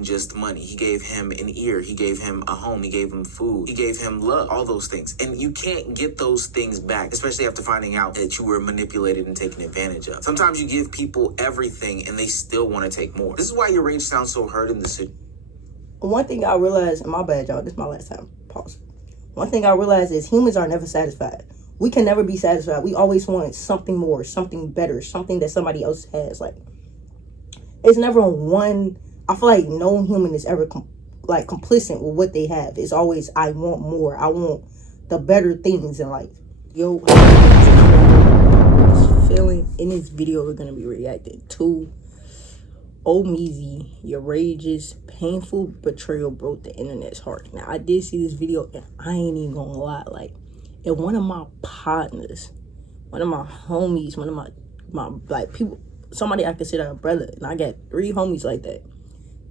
just money. He gave him an ear, he gave him a home, he gave him food, he gave him love, all those things. And you can't get those things back, especially after finding out that you were manipulated and taken advantage of. Sometimes you give people everything and they still want to take more. This is why your rage sounds so hurt in the city. One thing I realized, and my bad, y'all, this is my last time, pause. One thing I realized is humans are never satisfied. We can never be satisfied. We always want something more, something better, something that somebody else has. Like, it's never one. I feel like no human is ever complicit with what they have. It's always, I want more. I want the better things in life. Yo, feeling in this video, we're gonna be reacting to Ohmeezzy, YourRage's painful betrayal broke the internet's heart. Now, I did see this video, and I ain't even gonna lie. Like, if one of my partners, one of my homies, one of my like people, somebody I consider a brother, and I got 3 homies like that.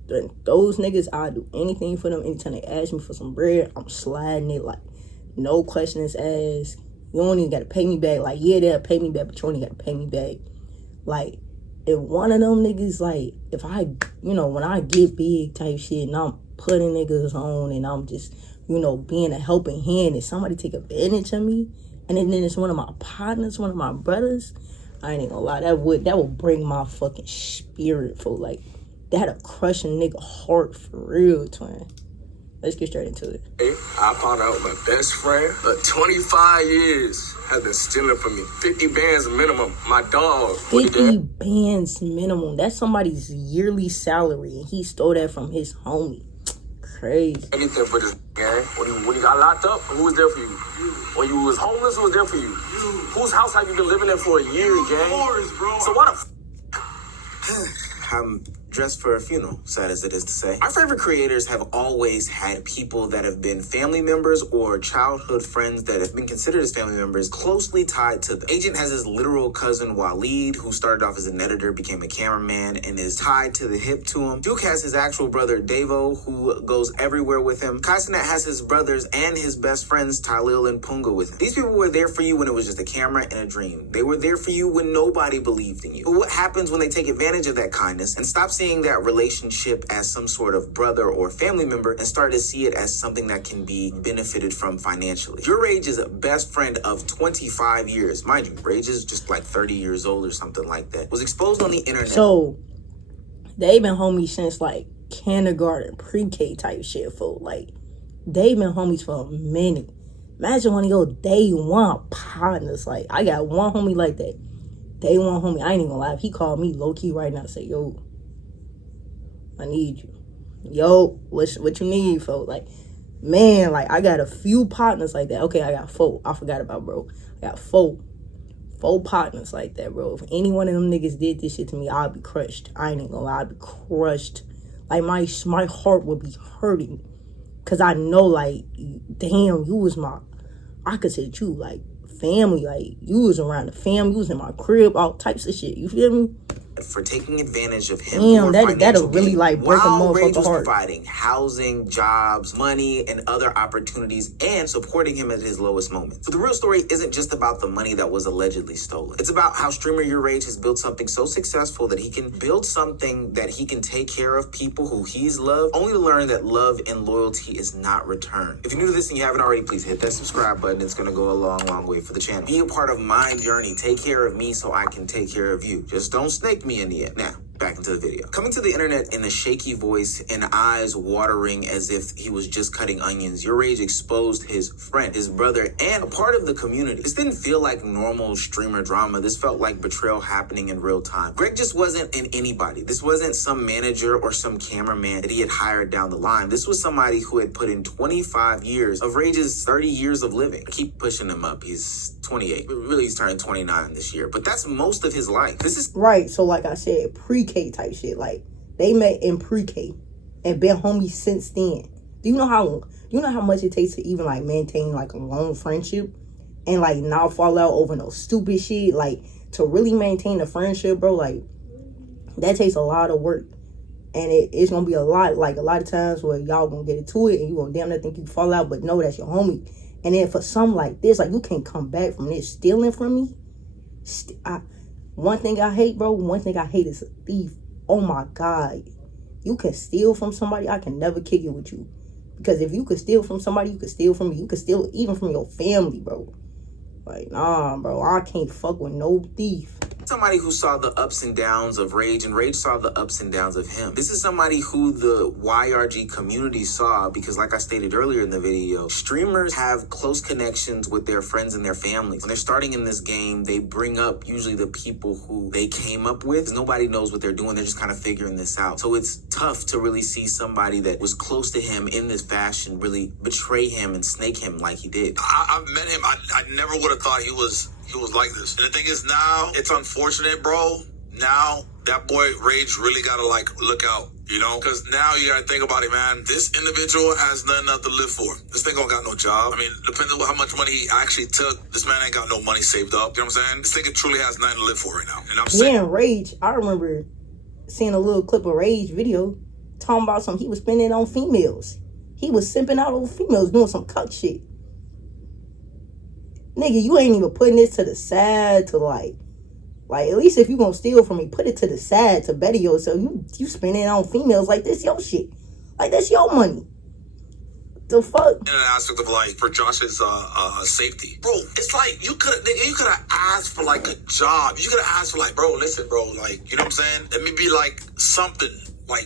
Then those niggas, I do anything for them. Anytime they ask me for some bread, I'm sliding it. Like, no questions asked. You don't even gotta pay me back. Like, yeah, they'll pay me back, but you only gotta pay me back. Like, if one of them niggas, like, if I, when I get big type shit and I'm putting niggas on and I'm just, being a helping hand and somebody take advantage of me, and then it's one of my partners, one of my brothers, I ain't even gonna lie, that would bring my fucking spirit for, like, that'll crush a nigga heart for real, twin. Let's get straight into it. I found out my best friend of 25 years has been stealing from me. 50 bands minimum. My dog. 50 bands minimum. That's somebody's yearly salary, and he stole that from his homie. Crazy. Anything for this gang. When you got locked up, who was there for you? When you was homeless, who was there for you? Whose house have you been living in for a year, gang? So what I'm dressed for a funeral, sad as it is to say. Our favorite creators have always had people that have been family members or childhood friends that have been considered as family members closely tied to them. Agent has his literal cousin Waleed, who started off as an editor, became a cameraman, and is tied to the hip to him. Duke has his actual brother Davo, who goes everywhere with him. Kaisenat has his brothers and his best friends Tylil and Punga with him. These people were there for you when it was just a camera and a dream. They were there for you when nobody believed in you. But what happens when they take advantage of that kindness and stop seeing that relationship as some sort of brother or family member and start to see it as something that can be benefited from financially? YourRage is a best friend of 25 years. Mind you, Rage is just like 30 years old or something like that. Was exposed on the internet. So, they've been homies since like kindergarten, pre-K type shit, for like, they've been homies for a minute. Imagine one of your day one partners. Like, I got one homie like that. Day one homie. I ain't even gonna lie. If he called me low-key right now, say, yo, I need you. Yo, what you need, folks? Like, man, like, I got a few partners like that. Okay, I got 4. I forgot about, bro. I got 4 partners like that, bro. If any one of them niggas did this shit to me, I'd be crushed. I ain't even gonna lie, I'd be crushed. Like, my heart would be hurting. Cause I know, like, damn, you was I consider you, like, family. Like, you was around the family. You was in my crib, all types of shit. You feel me? For taking advantage of him. Damn, that'll really like break a motherfucker's heart. Providing housing, jobs, money, and other opportunities, and supporting him at his lowest moments. So the real story isn't just about the money that was allegedly stolen. It's about how streamer YourRage has built something so successful that he can build something that he can take care of people who he's loved, only to learn that love and loyalty is not returned. If you're new to this and you haven't already, please hit that subscribe button. It's going to go a long, long way for the channel. Be a part of my journey. Take care of me so I can take care of you. Just don't snake me in the end. Now, back into the video. Coming to the internet in a shaky voice and eyes watering as if he was just cutting onions, YourRage exposed his friend, his brother, and a part of the community. This didn't feel like normal streamer drama. This felt like betrayal happening in real time. Greg just wasn't an anybody. This wasn't some manager or some cameraman that he had hired down the line. This was somebody who had put in 25 years of Rage's 30 years of living. I keep pushing him up. He's 28. Really, he's turning 29 this year. But that's most of his life. This is... Right, so like I said, pre-K type shit. Like, they met in pre-K and been homies since then. Do you know how much it takes to even like maintain like a long friendship and like not fall out over no stupid shit? Like, to really maintain a friendship, bro, like, that takes a lot of work. And it's gonna be a lot of times where y'all gonna get into it and you gonna damn near think you fall out, but no, that's your homie. And then for something like this, like, you can't come back from this stealing from me. One thing I hate, bro, is a thief. Oh my God. You can steal from somebody. I can never kick it with you. Because if you could steal from somebody, you could steal from me. You could steal even from your family, bro. Like, nah, bro. I can't fuck with no thief. Somebody who saw the ups and downs of Rage, and Rage saw the ups and downs of him. This is somebody who the YRG community saw, because like I stated earlier in the video, streamers have close connections with their friends and their families. When they're starting in this game, they bring up usually the people who they came up with. Nobody knows what they're doing. They're just kind of figuring this out. So it's tough to really see somebody that was close to him in this fashion really betray him and snake him like he did. I've met him. I never would have thought he was like this. And the thing is, now it's unfortunate, bro. Now that boy Rage really gotta like look out, you know, because now you gotta think about it, man. This individual has nothing else to live for. This thing don't got no job. I mean, depending on how much money he actually took, this man ain't got no money saved up. You know what I'm saying? This thing truly has nothing to live for right now. And I'm saying, Rage, I remember seeing a little clip of Rage video talking about something he was spending on females. He was simping out on females doing some cuck shit. Nigga, you ain't even putting this to the side to like at least if you gonna steal from me, put it to the side to better yourself. You spending it on females like this your shit. Like that's your money. The fuck? In an aspect of like for Josh's safety, bro. It's like you could have asked for like a job. You could have asked for like, bro, listen, bro, like, you know what I'm saying? Let me be like something. Like,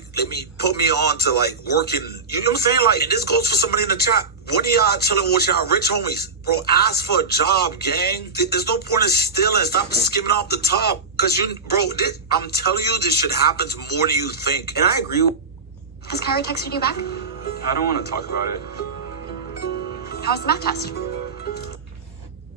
put me on to like working. You know what I'm saying? Like, and this goes for somebody in the chat. What are y'all chilling with y'all rich homies? Bro, ask for a job, gang. There's no point in stealing. Stop skimming off the top. Cause I'm telling you, this shit happens more than you think. And I agree. Has Kyrie texted you back? I don't want to talk about it. How was the math test?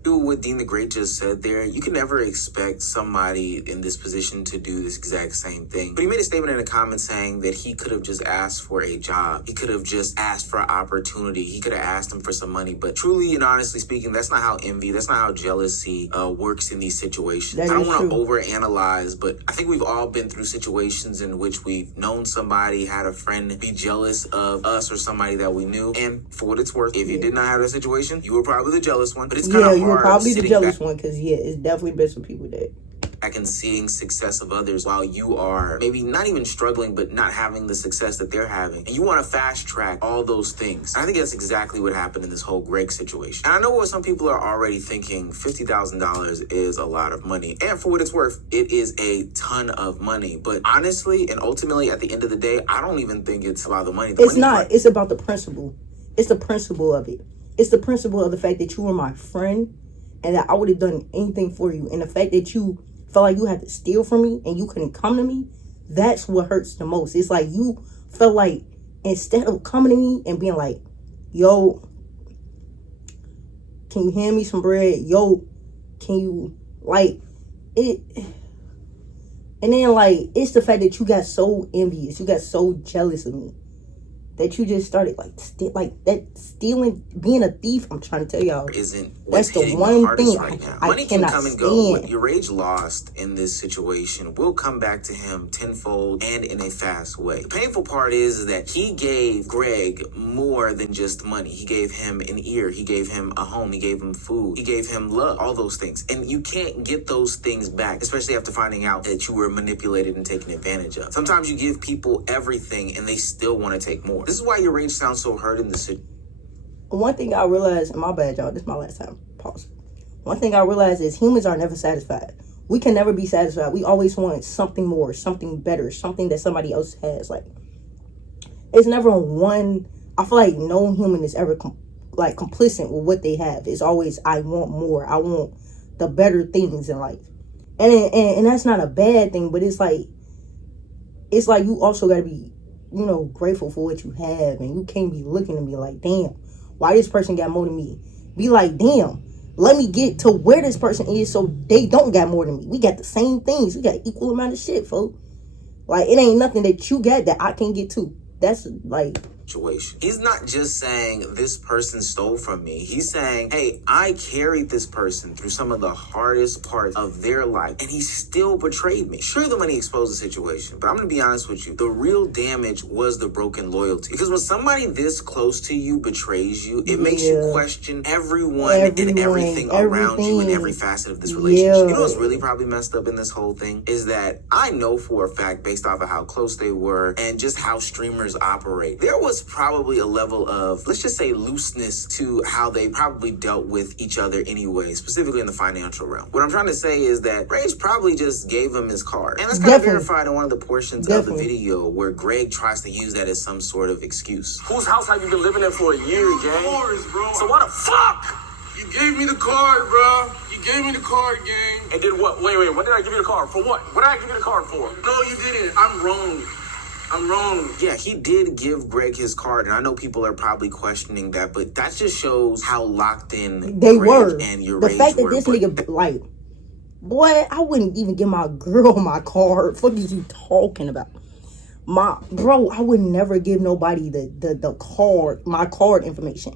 What Dean the Great just said there, you can never expect somebody in this position to do this exact same thing. But he made a statement in a comment saying that he could have just asked for a job. He could have just asked for an opportunity. He could have asked him for some money. But truly and honestly speaking, that's not how envy, that's not how jealousy works in these situations. I don't want to overanalyze, but I think we've all been through situations in which we've known somebody, had a friend be jealous of us or somebody that we knew. And for what it's worth, if you did not have that situation, you were probably the jealous one. But it's kind of hard. Probably the jealous one, because it's definitely been some people that back and seeing success of others while you are maybe not even struggling but not having the success that they're having, and you want to fast track all those things. I think that's exactly what happened in this whole Greg situation. And I know what some people are already thinking, $50,000 is a lot of money, and for what it's worth, it is a ton of money. But honestly and ultimately at the end of the day, I don't even think it's about the money. It's not. It's about the principle. It's the principle of it. It's the principle of the fact that you were my friend and that I would have done anything for you. And the fact that you felt like you had to steal from me and you couldn't come to me, that's what hurts the most. It's like you felt like instead of coming to me and being like, yo, can you hand me some bread? Yo, can you, like, it. And then, like, it's the fact that you got so envious. You got so jealous of me. That you just started stealing, being a thief. I'm trying to tell y'all, that's the one thing right now. I Money cannot can come and stand. go. What YourRage lost in this situation will come back to him tenfold and in a fast way. The painful part is that he gave Greg more than just money. He gave him an ear. He gave him a home. He gave him food. He gave him love. All those things, and you can't get those things back, especially after finding out that you were manipulated and taken advantage of. Sometimes you give people everything and they still want to take more. This is why YourRage sounds so hurt in this situation. One thing I realized, and my bad, y'all, this is my last time. Pause. One thing I realized is humans are never satisfied. We can never be satisfied. We always want something more, something better, something that somebody else has. Like, it's never one. I feel like no human is ever complicit with what they have. It's always, I want more. I want the better things in life, and that's not a bad thing. But it's like you also got to be, grateful for what you have, and you can't be looking at me like, damn, why this person got more than me? Be like, damn, let me get to where this person is so they don't got more than me. We got the same things. We got equal amount of shit, folks. Like, it ain't nothing that you got that I can't get to. That's like, situation. He's not just saying this person stole from me. He's saying, hey, I carried this person through some of the hardest parts of their life, and he still betrayed me. Sure, the money exposed the situation, but I'm gonna be honest with you. The real damage was the broken loyalty. Because when somebody this close to you betrays you, it makes you question everyone and everything around you in every facet of this relationship. You know what's really probably messed up in this whole thing is that I know for a fact, based off of how close they were and just how streamers operate, there was probably a level of, let's just say, looseness to how they probably dealt with each other anyway, specifically in the financial realm. What I'm trying to say is that Rage probably just gave him his card. And that's kind of verified in one of the portions of the video where Greg tries to use that as some sort of excuse. Whose house have you been living in for a year, gang? Yours, bro. So what the fuck? You gave me the card, bro. You gave me the card, gang. And did what? Wait, what did I give you the card for? What? What did I give you the card for? No, you didn't. I'm wrong. I'm wrong. Yeah, he did give Greg his card, and I know people are probably questioning that, but that just shows how locked in they Greg were. And YourRage the fact that were, this nigga, like, boy, I wouldn't even give my girl my card. What is you talking about? Bro, I would never give nobody the card, my card information.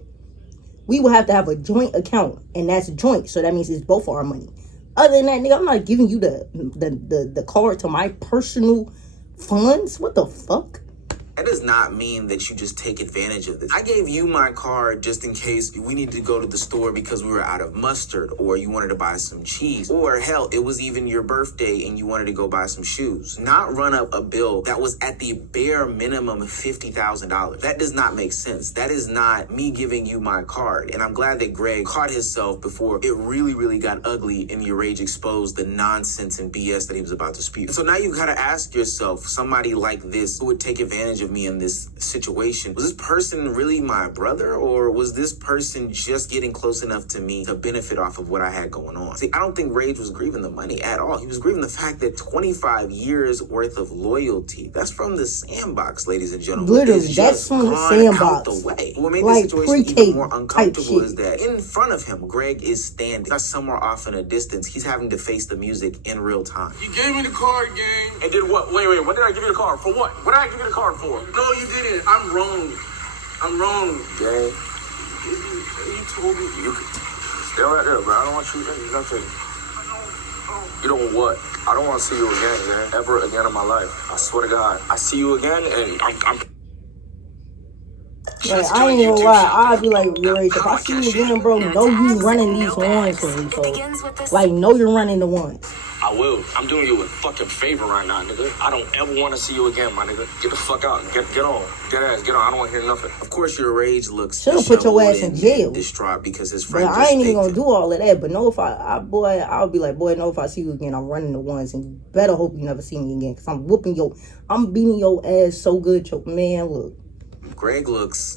We would have to have a joint account, and that's joint, so that means it's both of our money. Other than that, nigga, I'm not giving you the card to my personal funds. What the fuck? That does not mean that you just take advantage of this. I gave you my card just in case we needed to go to the store because we were out of mustard, or you wanted to buy some cheese, or hell, it was even your birthday and you wanted to go buy some shoes. Not run up a bill that was at the bare minimum $50,000. That does not make sense. That is not me giving you my card. And I'm glad that Greg caught himself before it really got ugly and YourRage exposed the nonsense and BS that he was about to spew. So now you gotta ask yourself, somebody like this who would take advantage of me in this situation, was this person really my brother, or was this person just getting close enough to me to benefit off of what I had going on? See, I don't think Rage was grieving the money at all. He was grieving the fact that 25 years worth of loyalty, that's from the sandbox, ladies and gentlemen. Literally, that's from the sandbox. Out the way. What made like the situation even more uncomfortable is shit. that in front of him, Greg is standing, not somewhere off in a distance. He's having to face the music in real time. You gave me the card, gang. And did what? Wait, what did I give you the card for? What? What did I give you the card for? No, you didn't. I'm wrong. I'm wrong. Gang, You told me. you stay right there, bro. I don't want you nothing. You know what? I don't want to see you again, man. Ever again in my life. I swear to God. I see you again, and I'm Like, I ain't gonna lie, I'd be like, YourRage, if I see you again, bro, know you running these ones for me, bro. Like, know you're running the ones. I will. I'm doing you a fucking favor right now, nigga. I don't ever want to see you again, my nigga. Get the fuck out. Get on. Get ass. Get on. I don't want to hear nothing. Of course, YourRage looks Should've put your ass in jail. distraught because his But friend I ain't even gonna do all of that. But know if I'll be like, boy, know if I see you again, I'm running the ones, and you better hope you never see me again, because I'm beating your ass so good, man, look. Greg looks.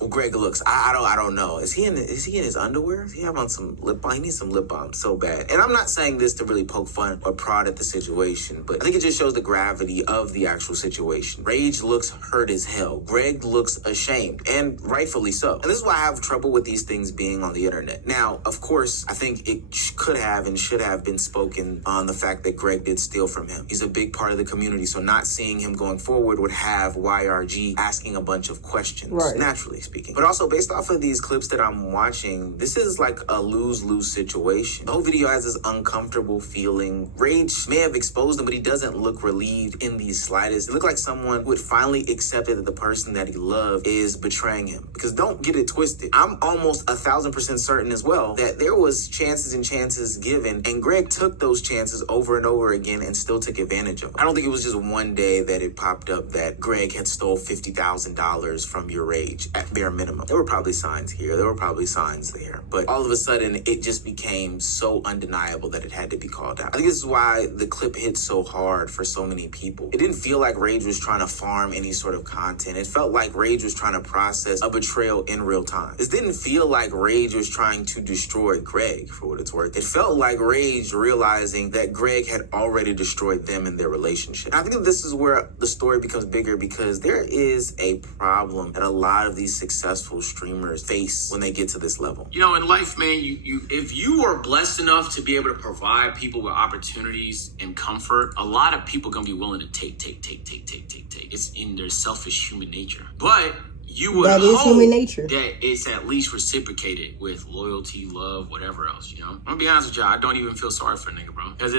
I don't know. Is he in his underwear? Does he have on some lip balm? He needs some lip balm so bad. And I'm not saying this to really poke fun or prod at the situation, but I think it just shows the gravity of the actual situation. Rage looks hurt as hell. Greg looks ashamed, and rightfully so. And this is why I have trouble with these things being on the internet. Now, of course, I think it could have and should have been spoken on the fact that Greg did steal from him. He's a big part of the community, so not seeing him going forward would have YRG asking a bunch of questions. Right. Naturally speaking. But also, based off of these clips that I'm watching, this is like a lose-lose situation. The whole video has this uncomfortable feeling. Rage may have exposed him, but he doesn't look relieved in the slightest. It looked like someone who had finally accepted that the person that he loved is betraying him. Because don't get it twisted. I'm almost 1,000% certain as well that there was chances and chances given, and Greg took those chances over and over again and still took advantage of them. I don't think it was just one day that it popped up that Greg had stole $50,000 from YourRage at bare minimum. There were probably signs here, there were probably signs there, but all of a sudden it just became so undeniable that it had to be called out. I think this is why the clip hit so hard for so many people. It didn't feel like Rage was trying to farm any sort of content. It felt like Rage was trying to process a betrayal in real time. This didn't feel like Rage was trying to destroy Greg, for what it's worth. It felt like Rage realizing that Greg had already destroyed them in their relationship. And I think that this is where the story becomes bigger, because there is a problem criticism that a lot of these successful streamers face when they get to this level. You know, in life, man, you if you are blessed enough to be able to provide people with opportunities and comfort, a lot of people gonna be willing to take. It's in their selfish human nature. But you would That is hope human nature. that it's at least reciprocated with loyalty, love, whatever else, you know? I'm gonna be honest with y'all, I don't even feel sorry for a nigga, bro. Because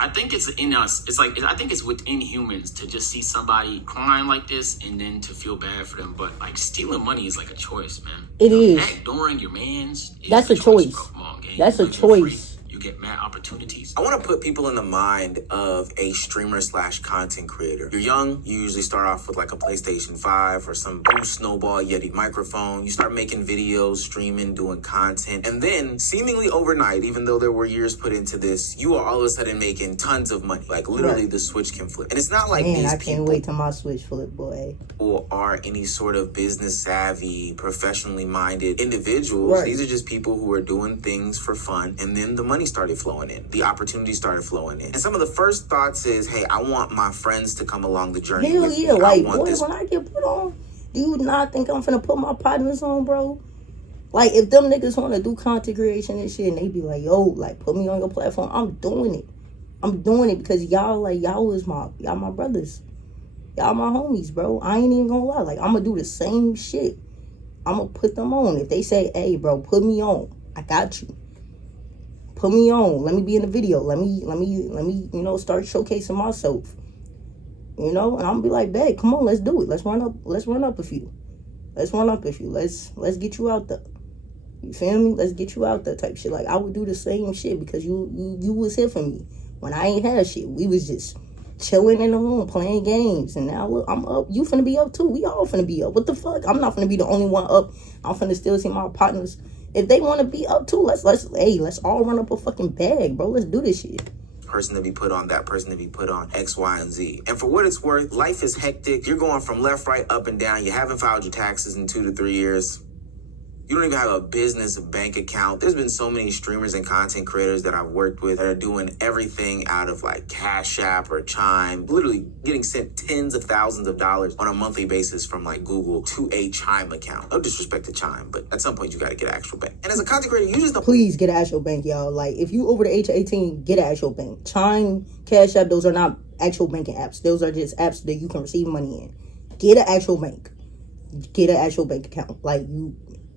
I think it's in us. I think it's within humans to just see somebody crying like this and then to feel bad for them. But like stealing money is like a choice, man. It is. Backdooring your mans is That's a choice. bro. Come on, gang. That's a When you're free, choice. you get mad opportunities. I want to put people in the mind of a streamer / content creator. You're young, you usually start off with like a PlayStation 5 or some Boost Snowball Yeti microphone. You start making videos, streaming, doing content. And then seemingly overnight, even though there were years put into this, you are all of a sudden making tons of money. Like literally Right. the switch can flip. And it's not like Man, these I can't people wait till my Switch flip, boy. are any sort of business savvy, professionally minded individuals. Right. These are just people who are doing things for fun. And then the money started flowing in. The opportunities started flowing in. And some of the first thoughts is, hey, I want my friends to come along the journey Hell with yeah, me. like, I want boy, this. when I get put on, do you not think I'm finna put my partners on, bro? Like, if them niggas want to do content creation and shit, and they be like, yo, like, put me on your platform, I'm doing it. I'm doing it because y'all my brothers. Y'all my homies, bro. I ain't even gonna lie. Like, I'm gonna do the same shit. I'm gonna put them on. If they say, hey, bro, put me on, I got you. Put me on. Let me be in the video. Let me, you know, start showcasing myself. You know, and I'm gonna be like, babe, come on, let's do it. Let's run up a few. Let's get you out there. You feel me? Let's get you out there type shit. Like, I would do the same shit because you was here for me when I ain't had shit. We was just chilling in the room playing games, and now look, I'm up. You finna be up too. We all finna be up. What the fuck? I'm not finna be the only one up. I'm finna still see my partners. If they want to be up too, let's all run up a fucking bag, bro. Let's do this shit. Person to be put on, that person to be put on, X, Y, and Z. And for what it's worth, life is hectic. You're going from left, right, up, and down. You haven't filed your taxes in 2 to 3 years. You don't even have a business, a bank account. There's been so many streamers and content creators that I've worked with that are doing everything out of like Cash App or Chime, literally getting sent tens of thousands of dollars on a monthly basis from like Google to a Chime account. No disrespect to Chime, but at some point you got to get an actual bank. And as a content creator, you just don't. Please get an actual bank, y'all. Like, if you over the age of 18, get an actual bank. Chime, Cash App, those are not actual banking apps. Those are just apps that you can receive money in. Get an actual bank. Get an actual bank account. Like, you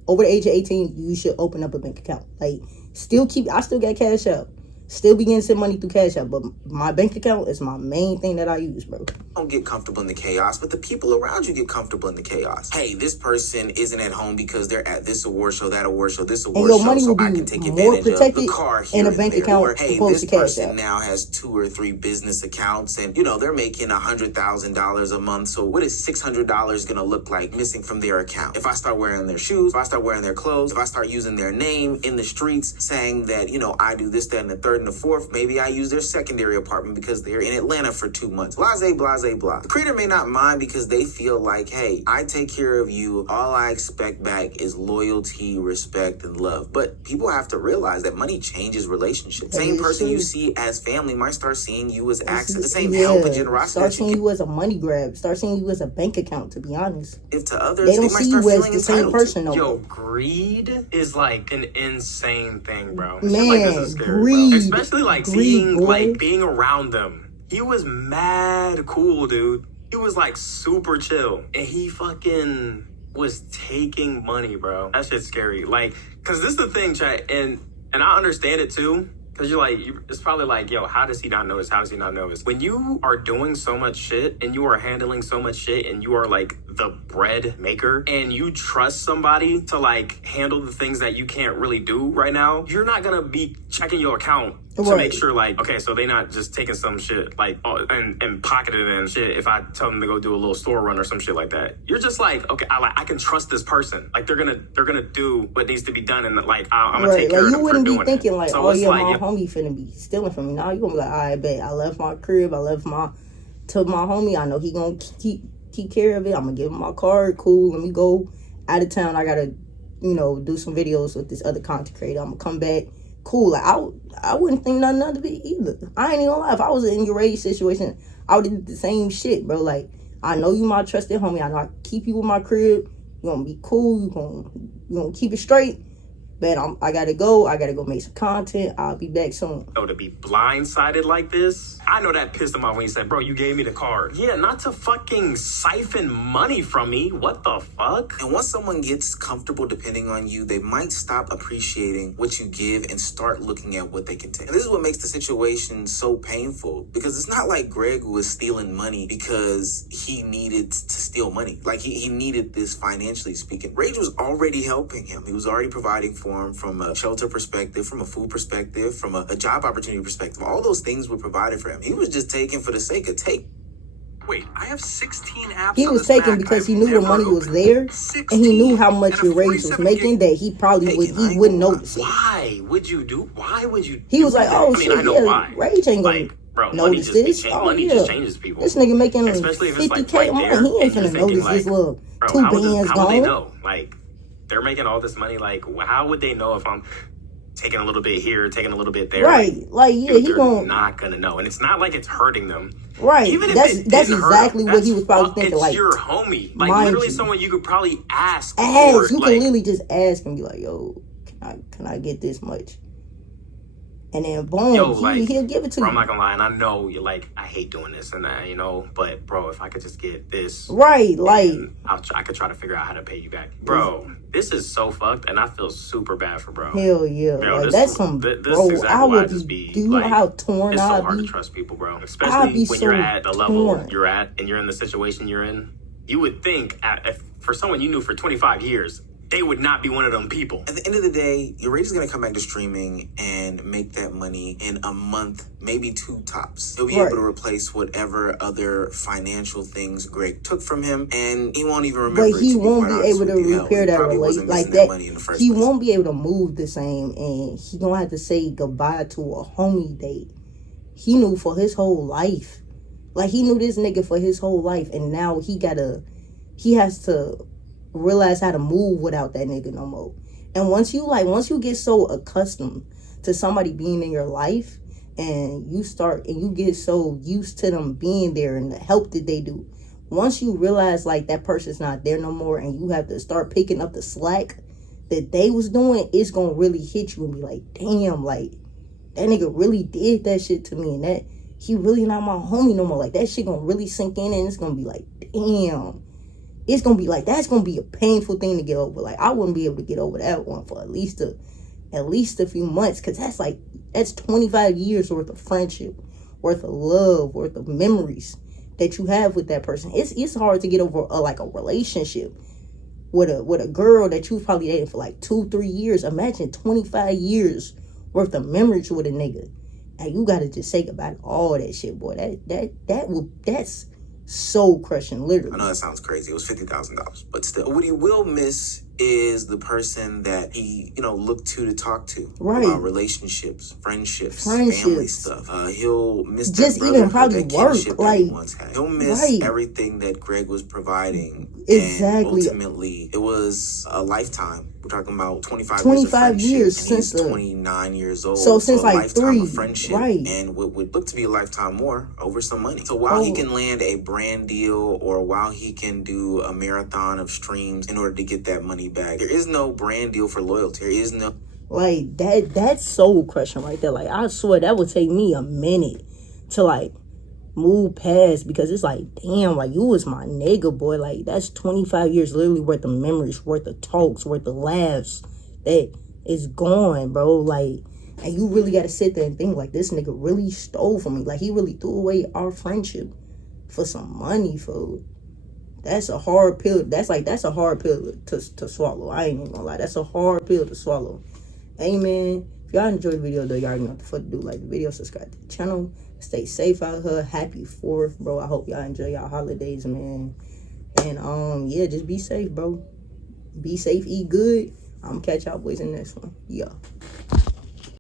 over the age of 18, you should open up a bank account. Like, I still got Cash App. Still begin to send money through Cash App, but my bank account is my main thing that I use, bro. Don't get comfortable in the chaos, but the people around you get comfortable in the chaos. Hey, this person isn't at home because they're at this award show, that award show, this award your show, money so will I be can take more advantage of the protected car in here a and bank there. account Or, hey, opposed this to Cash person App. now has 2 or 3 business accounts, and, you know, they're making $100,000 a month, so what is $600 gonna look like missing from their account? If I start wearing their shoes, if I start wearing their clothes, if I start using their name in the streets, saying that, you know, I do this, that, and the third and the fourth, maybe I use their secondary apartment because they're in Atlanta for 2 months. Blase, blase, blah. The creator may not mind because they feel like, hey, I take care of you. All I expect back is loyalty, respect, and love. But people have to realize that money changes relationships. That Same is person true. you see as family might start seeing you as access. The same help and generosity Start that you seeing you as a money grab. Start seeing you as a bank account, to be honest. give to others. They don't might see start you as feeling the same entitled to. person no Yo, more. greed is like an insane thing, bro. Shit Man, like this is scary, greed. bro. Especially like Greed, boy. being around them. He was mad cool, dude. He was like super chill, and he fucking was taking money, bro. That shit's scary. Like, cause this is the thing, chat, and I understand it too. Cause you're like, it's probably like, yo, how does he not notice? How does he not notice? When you are doing so much shit and you are handling so much shit and you are like the bread maker and you trust somebody to like handle the things that you can't really do right now, you're not gonna be checking your account to Right. make sure like, okay, so they not just taking some shit like and pocketing it and shit if I tell them to go do a little store run or some shit like that. You're just like, okay, I can trust this person. Like they're gonna do what needs to be done and like I'm gonna take care of you them for wouldn't be doing thinking it. like, So oh it's yeah, like, my homie finna be stealing from me. Now you gonna be like, all right, bet I left my crib, I left my homie. I know he gonna keep care of it. I'm gonna give him my card. Cool. Let me go out of town. I gotta, you know, do some videos with this other content creator. I'm gonna come back. Cool. Like I wouldn't think nothing of it either. I ain't even gonna lie. If I was in YourRage situation, I would have did the same shit, bro. Like I know you my trusted homie. I know I keep you in my crib. You gonna be cool. You gonna keep it straight. But I gotta go. I gotta go make some content. I'll be back soon. To be blindsided like this, I know that pissed him off when he said, bro, you gave me the card. Yeah, not to fucking siphon money from me. What the fuck? And once someone gets comfortable depending on you, they might stop appreciating what you give and start looking at what they can take. And this is what makes the situation so painful, because it's not like Greg was stealing money because he needed to steal money. Like he needed this financially speaking. Rage was already helping him. He was already providing for him from a shelter perspective, from a food perspective, from a job opportunity perspective. All those things were provided for him. He was just taking for the sake of take. Wait, I have 16 apps. He was taking because he knew the money was there, and he knew how much YourRage was making that he probably wouldn't notice it. Why would you do? Why would you? He was like, oh shit, I know why. Rage ain't gonna bro, notice this. Money just changes people. This nigga making especially if it's 50K right a month. there, He ain't and finna you're notice thinking, this little bro, 2 bands how would they gone. know? Like, they're making all this money. Like, how would they know if I'm taking a little bit here, taking a little bit there? Right, like yeah, dude, he gonna not gonna know, and it's not like it's hurting them. Right, Even if that's exactly what he was probably thinking. It's like your homie, like mind literally you. someone you could probably ask. You like, can literally just ask and be like, yo, can I get this much? And then boom, he'll give it to bro, you. I'm not gonna lie, and I know you're like, I hate doing this and that, you know, but bro, if I could just get this, right, like I could try to figure out how to pay you back, bro. This is so fucked, and I feel super bad for bro. Hell yeah, bro, like, that's some this bro. is exactly I why would be. Do you know how torn it's so I'd hard be? to trust people, bro. Especially when you're at the level torn. you're at, and you're in the situation you're in. You would think, if, for someone you knew for 25 years, they would not be one of them people. At the end of the day, YourRage is going to come back to streaming and make that money in a month, maybe 2 tops. He'll be able to replace whatever other financial things Greg took from him, and he won't even remember. But he won't be able to repair that relationship like that. He won't be able to move the same, and he gonna have to say goodbye to a homie date he knew for his whole life. Like he knew this nigga for his whole life, and now he has to realize how to move without that nigga no more. And once you get so accustomed to somebody being in your life, and you get so used to them being there and the help that they do, once you realize like that person's not there no more, and you have to start picking up the slack that they was doing, it's gonna really hit you and be like, damn, like that nigga really did that shit to me, and that he really not my homie no more. Like that shit gonna really sink in, and it's gonna be like, damn. It's gonna be like, that's gonna be a painful thing to get over. Like I wouldn't be able to get over that one for at least a few months, because that's 25 years worth of friendship, worth of love, worth of memories that you have with that person. It's hard to get over a relationship with a girl that you probably dated for like 2-3 years. Imagine 25 years worth of memories with a nigga, and you gotta just say goodbye to all that shit, boy. That's soul crushing, literally. I know that sounds crazy. It was $50,000, but still. What he will miss is the person that he, looked to talk to about relationships, friendships, family stuff. He'll miss just that even probably work. That he once had. He'll miss everything that Greg was providing. Exactly. And ultimately, it was a lifetime. We're talking about 25 years since he's 29 years old. So since like lifetime 3, of friendship, and what would look to be a lifetime more over some money. So while he can land a brand deal, or while he can do a marathon of streams in order to get that money back, there is no brand deal for loyalty. There is no like that's soul crushing right there. Like I swear that would take me a minute to like move past, because it's like, damn, like you was my nigga, boy. Like that's 25 years literally worth of memories, worth of talks, worth of laughs that is gone, bro. Like, and you really gotta sit there and think like, this nigga really stole from me. Like he really threw away our friendship for some money, fool. That's a hard pill. That's a hard pill to swallow. I ain't even gonna lie. That's a hard pill to swallow. Hey man, if y'all enjoyed the video though, y'all already know what the fuck to do. Like the video, subscribe to the channel. Stay safe out here. Happy 4th, bro. I hope y'all enjoy y'all holidays, man. And yeah, just be safe, bro. Be safe, eat good. I'm gonna catch y'all boys in the next one. Yeah.